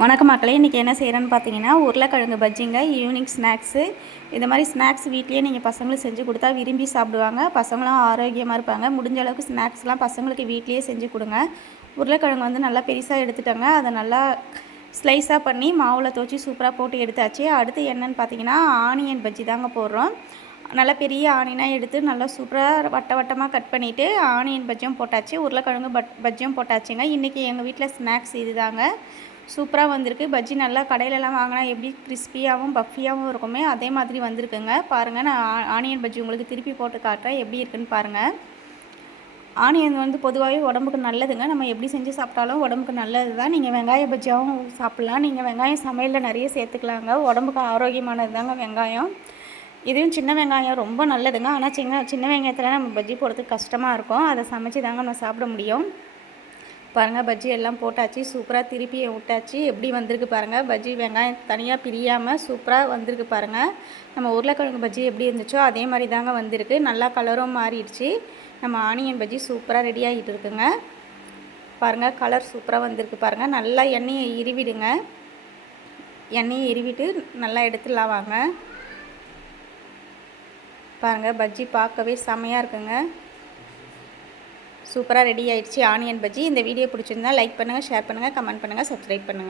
வணக்கம் மக்களே, இன்றைக்கி என்ன செய்கிறேன்னு பார்த்தீங்கன்னா உருளைக்கிழங்கு பஜ்ஜிங்க. Evening snacks. இந்த மாதிரி ஸ்நாக்ஸ் வீட்லேயே நீங்கள் பசங்களுக்கு செஞ்சு கொடுத்தா விரும்பி சாப்பிடுவாங்க. பசங்களும் ஆரோக்கியமாக இருப்பாங்க. முடிஞ்ச அளவுக்கு ஸ்நாக்ஸ்லாம் பசங்களுக்கு வீட்லேயே செஞ்சு கொடுங்க. உருளைக்கிழங்கு வந்து நல்லா பெருசாக எடுத்துட்டோங்க. அதை நல்லா ஸ்லைஸாக பண்ணி மாவில் துவச்சி சூப்பராக போட்டு எடுத்தாச்சு. அடுத்து என்னென்னு பார்த்தீங்கன்னா ஆனியன் பஜ்ஜி தாங்க போடுறோம். நல்லா பெரிய ஆனியனாக எடுத்து நல்லா சூப்பராக வட்டமாக கட் பண்ணிவிட்டு ஆனியன் பஜ்ஜியும் போட்டாச்சு, உருளைக்கிழங்கு பஜ்ஜியும் போட்டாச்சுங்க. இன்றைக்கி எங்கள் வீட்டில் ஸ்நாக்ஸ் இது தாங்க. சூப்பராக வந்திருக்கு. பஜ்ஜி நல்லா கடையிலலாம் வாங்கினா எப்படி கிறிஸ்பியாகவும் பஃபியாகவும் இருக்குமே அதே மாதிரி வந்திருக்குங்க. பாருங்கள், நான் ஆனியன் பஜ்ஜி உங்களுக்கு திருப்பி போட்டு காட்டுறேன் எப்படி இருக்குன்னு பாருங்கள். ஆனியன் வந்து பொதுவாகவே உடம்புக்கு நல்லதுங்க. நம்ம எப்படி செஞ்சு சாப்பிட்டாலும் உடம்புக்கு நல்லது தான். நீங்கள் வெங்காய பஜ்ஜியாகவும் சாப்பிட்லாம். நீங்கள் வெங்காயம் சமையலில் நிறைய சேர்த்துக்கலாங்க. உடம்புக்கு ஆரோக்கியமானது தாங்க வெங்காயம். இதுவும் சின்ன வெங்காயம் ரொம்ப நல்லதுங்க. ஆனால் சின்ன வெங்காயத்தில் நம்ம பஜ்ஜி போடுறதுக்கு கஷ்டமாக இருக்கும். அதை சமைச்சு தாங்க நம்ம சாப்பிட முடியும். பாருங்கள், பஜ்ஜி எல்லாம் போட்டாச்சு, சூப்பராக திருப்பி விட்டாச்சு. எப்படி வந்திருக்கு பாருங்கள். பஜ்ஜி வெங்காயம் தனியாக பிரியாமல் சூப்பராக வந்திருக்கு பாருங்கள். நம்ம உருளைக்கிழங்கு பஜ்ஜி எப்படி இருந்துச்சோ அதே மாதிரி தாங்க வந்திருக்கு. நல்லா கலரும் மாறிடுச்சு. நம்ம ஆனியன் பஜ்ஜி சூப்பராக ரெடி ஆகிட்டு இருக்குங்க. பாருங்கள், கலர் சூப்பராக வந்திருக்கு பாருங்கள். நல்லா எண்ணெயை இருவிடுங்க. எண்ணெயை இருவிட்டு நல்லா எடுத்துடலாம் வாங்க. பாருங்கள், பஜ்ஜி பார்க்கவே செமையாக இருக்குங்க. சூப்பராக ரெடி ஆகிடுச்சு ஆனியன் பஜ்ஜி. இந்த வீடியோ பிடிச்சிருந்தா லைக் பண்ணுங்கள், ஷேர் பண்ணுங்கள், கமெண்ட் பண்ணுங்கள், சப்ஸ்கிரைப் பண்ணுங்கள்.